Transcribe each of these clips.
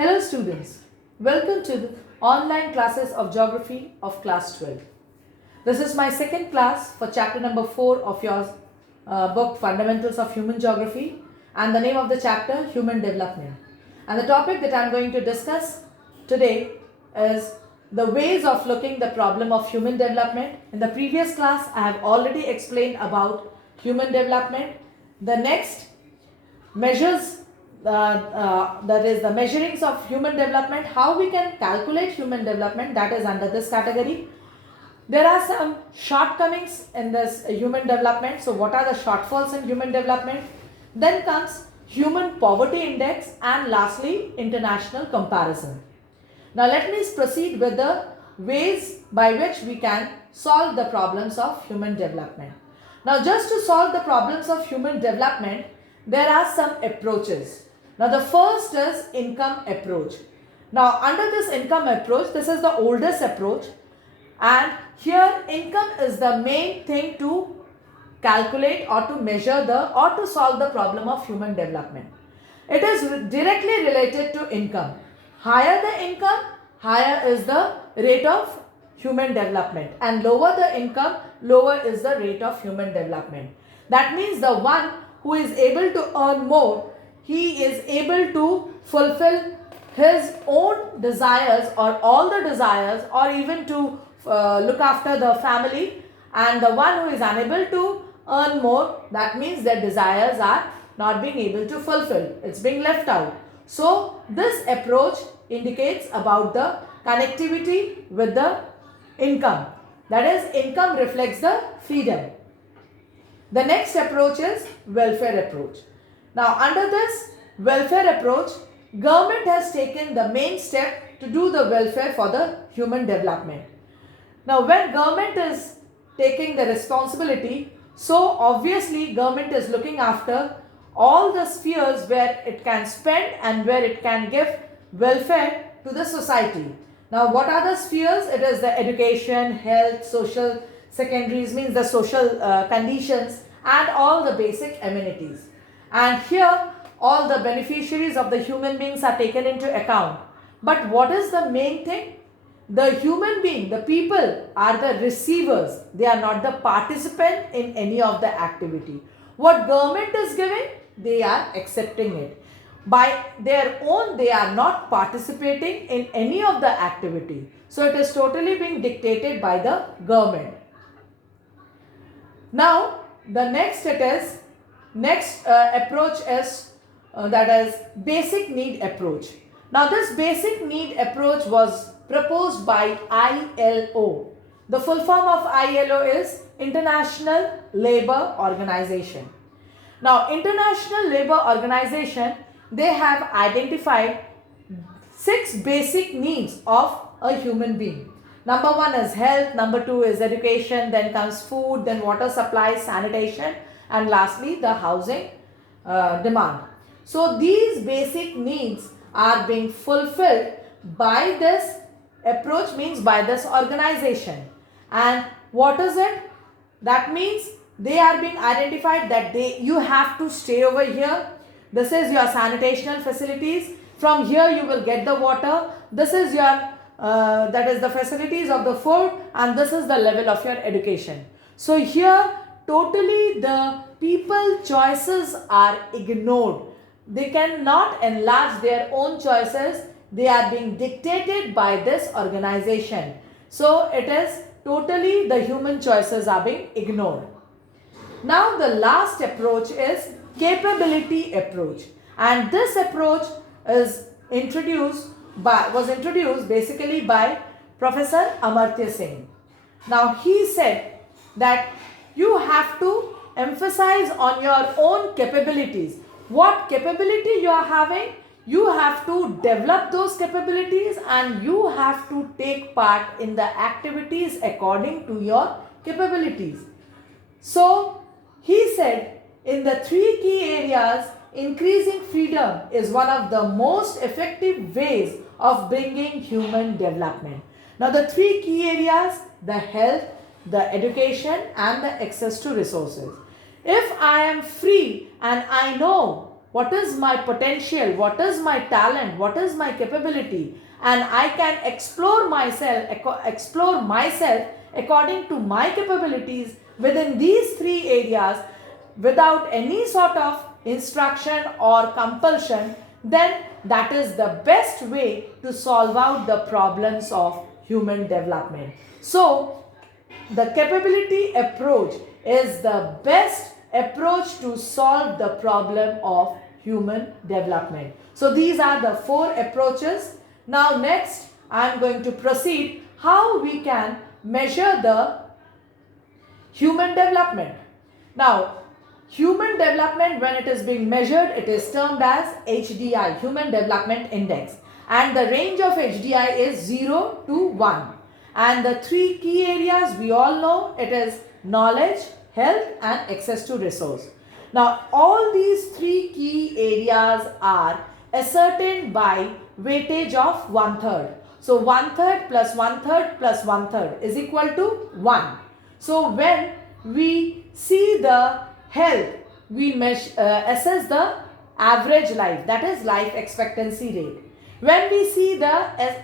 Hello students, welcome to the online classes of Geography of class 12. This is my second class for chapter number 4 of your book Fundamentals of Human Geography, and the name of the chapter Human Development. And the topic that I am going to discuss today is the ways of looking the problem of human development. In the previous class I have already explained about human development. The next measures, that is the measurings of human development, how we can calculate human development, that is under this category. There are some shortcomings in this human development. So what are the shortfalls in human development? Then comes human poverty index, and lastly international comparison. Now let me proceed with the ways by which we can solve the problems of human development. Now just to solve the problems of human development, there are some approaches. Now the first is income approach. Now under this income approach, this is the oldest approach, and here income is the main thing to calculate or to measure or to solve the problem of human development. It is directly related to income. Higher the income, higher is the rate of human development, and lower the income, lower is the rate of human development. That means the one who is able to earn more, he is able to fulfill his own desires or all the desires, or even to look after the family, and the one who is unable to earn more, that means their desires are not being able to fulfill, it's being left out. So this approach indicates about the connectivity with the income, that is income reflects the freedom. The next approach is welfare approach. Now under this welfare approach, government has taken the main step to do the welfare for the human development. Now when government is taking the responsibility, so obviously government is looking after all the spheres where it can spend and where it can give welfare to the society. Now what are the spheres? It is the education, health, social secondaries, means the social conditions, and all the basic amenities. And here all the beneficiaries of the human beings are taken into account. But what is the main thing? The human being, the people are the receivers. They are not the participant in any of the activity. What government is giving, they are accepting it. By their own, they are not participating in any of the activity. So it is totally being dictated by the government. Now the next approach is that is basic need approach. Now this basic need approach was proposed by ILO. The full form of ILO is International Labour Organization. Now International Labour Organization, they have identified 6 basic needs of a human being. Number 1 is health, number 2 is education, then comes food, then water supply, sanitation, and lastly the housing demand. So these basic needs are being fulfilled by this approach, means by this organization. And what is it? That means they are being identified that you have to stay over here. This is your sanitational facilities. From here you will get the water. This is your that is the facilities of the food, and this is the level of your education. So here totally the people choices are ignored. They cannot enlarge their own choices. They are being dictated by this organization. So it is totally the human choices are being ignored. Now the last approach is capability approach, and this approach is was introduced basically by Professor Amartya Sen. Now he said that you have to emphasize on your own capabilities. What capability you are having, you have to develop those capabilities, and you have to take part in the activities according to your capabilities. So he said in the 3 key areas, increasing freedom is one of the most effective ways of bringing human development. Now the 3 key areas, the health, the education, and the access to resources. If I am free and I know what is my potential, what is my talent, what is my capability, and I can explore myself according to my capabilities within these three areas without any sort of instruction or compulsion, then that is the best way to solve out the problems of human development. So, the capability approach is the best approach to solve the problem of human development. So, these are the four approaches. Now, next, I am going to proceed how we can measure the human development. Now, human development, when it is being measured, it is termed as HDI, Human Development Index. And the range of HDI is 0 to 1. And the three key areas we all know, it is knowledge, health and access to resource. Now, all these three key areas are ascertained by weightage of 1/3. So, 1/3 plus 1/3 plus 1/3 is equal to 1. So, when we see the health, we assess the average life, that is life expectancy rate. When we see the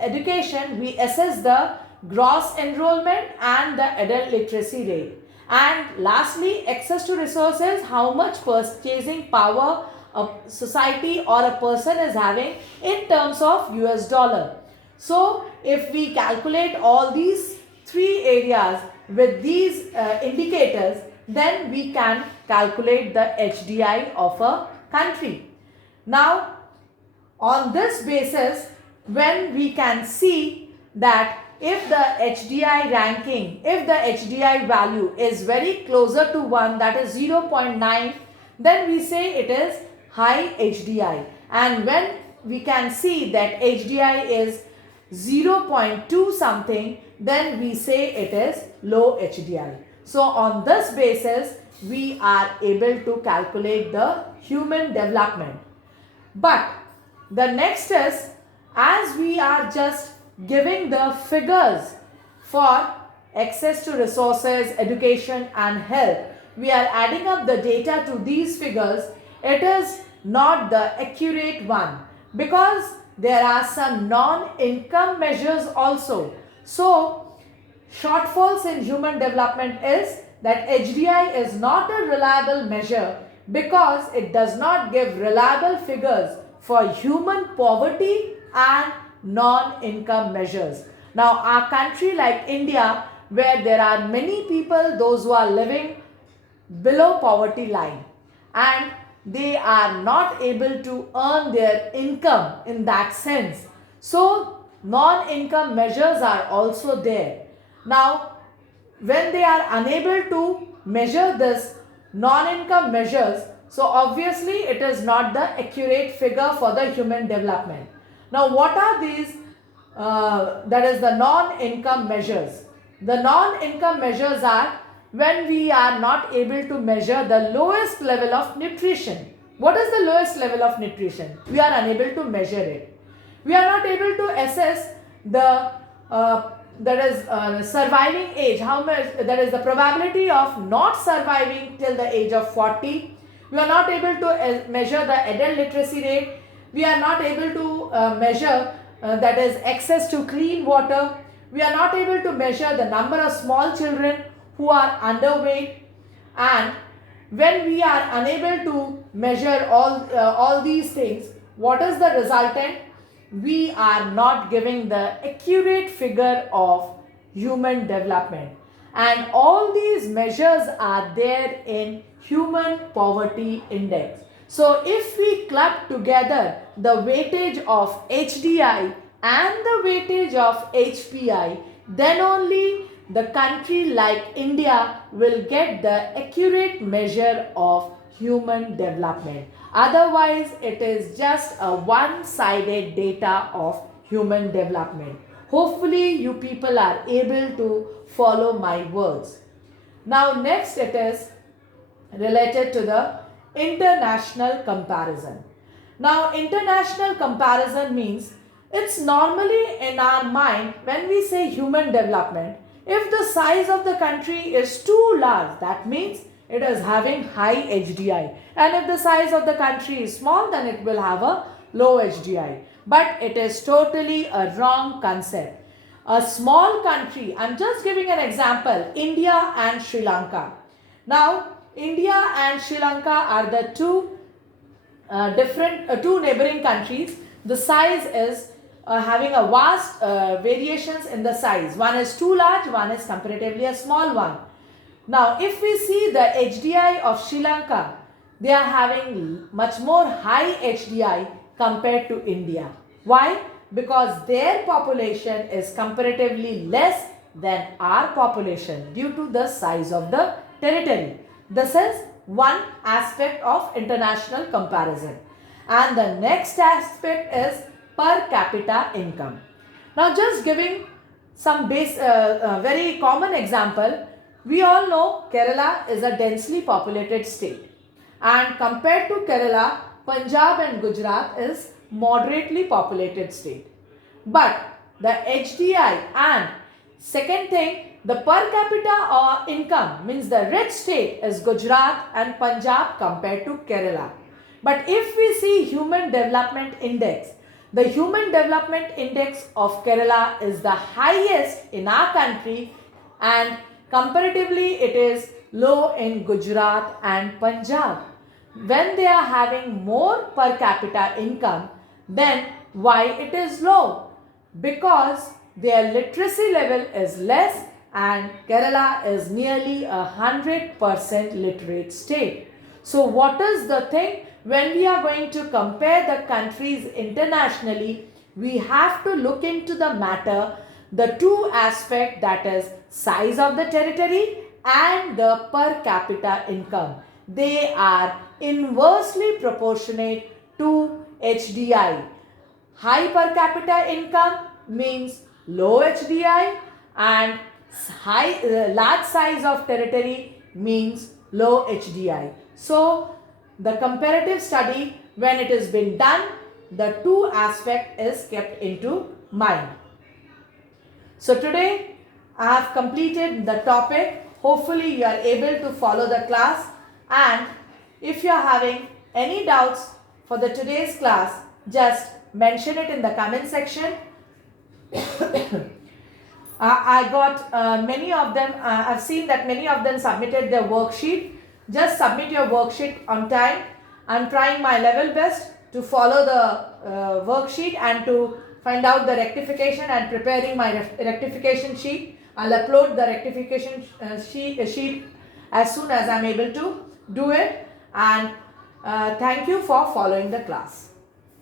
education, we assess the gross enrollment and the adult literacy rate. And lastly, access to resources, how much purchasing power a society or a person is having in terms of US dollar. So, if we calculate all these three areas with these indicators, then we can calculate the HDI of a country. Now, on this basis, when we can see that if the HDI ranking, if the HDI value is very closer to 1, that is 0.9, then we say it is high HDI. And when we can see that HDI is 0.2 something, then we say it is low HDI. So, on this basis, we are able to calculate the human development. But the next is, as we are just giving the figures for access to resources, education and health, we are adding up the data to these figures. It is not the accurate one because there are some non-income measures also. So, shortfalls in human development is that HDI is not a reliable measure because it does not give reliable figures for human poverty and non-income measures. Now, our country like India, where there are many people, those who are living below poverty line and they are not able to earn their income in that sense. So, non-income measures are also there. Now, when they are unable to measure this non-income measures, so obviously it is not the accurate figure for the human development. Now, what are these? That is the non-income measures. The non-income measures are when we are not able to measure the lowest level of nutrition. What is the lowest level of nutrition? We are unable to measure it. We are not able to assess the surviving age, how much, that is the probability of not surviving till the age of 40. We are not able to measure the adult literacy rate. We are not able to measure that is access to clean water. We are not able to measure the number of small children who are underweight. And when we are unable to measure all these things, what is the resultant? We are not giving the accurate figure of human development. And all these measures are there in Human Poverty Index. So, if we club together the weightage of HDI and the weightage of HPI, then only the country like India will get the accurate measure of human development. Otherwise, it is just a one-sided data of human development. Hopefully, you people are able to follow my words. Now, next it is related to the international comparison. Now, international comparison means it's normally in our mind when we say human development, if the size of the country is too large, that means it is having high HDI. And if the size of the country is small, then it will have a low HDI. But it is totally a wrong concept. A small country, I'm just giving an example, India and Sri Lanka. Now, India and Sri Lanka are the two neighboring countries. The size is having a vast variations in the size. One is too large, one is comparatively a small one. Now, if we see the HDI of Sri Lanka, they are having much more high HDI compared to India. Why? Because their population is comparatively less than our population due to the size of the territory. This is one aspect of international comparison. And the next aspect is per capita income. Now, just giving some very common example, we all know Kerala is a densely populated state, and compared to Kerala, Punjab and Gujarat is moderately populated state. But the HDI and second thing, the per capita income means the rich state is Gujarat and Punjab compared to Kerala. But if we see Human Development Index, the Human Development Index of Kerala is the highest in our country, and comparatively it is low in Gujarat and Punjab. When they are having more per capita income, then why it is low? Because their literacy level is less, and Kerala is nearly 100% literate state. So what is the thing? When we are going to compare the countries internationally, we have to look into the matter, the two aspects, that is size of the territory and the per capita income. They are inversely proportionate to HDI. High per capita income means low HDI, and large size of territory means low HDI. So, the comparative study, when it has been done, the two aspect is kept into mind. So, today I have completed the topic. Hopefully, you are able to follow the class, and if you are having any doubts for the today's class, just mention it in the comment section. I got many of them, I've seen that many of them submitted their worksheet. Just submit your worksheet on time. I'm trying my level best to follow the worksheet and to find out the rectification and preparing my rectification sheet. I'll upload the rectification sheet as soon as I'm able to do it. And thank you for following the class.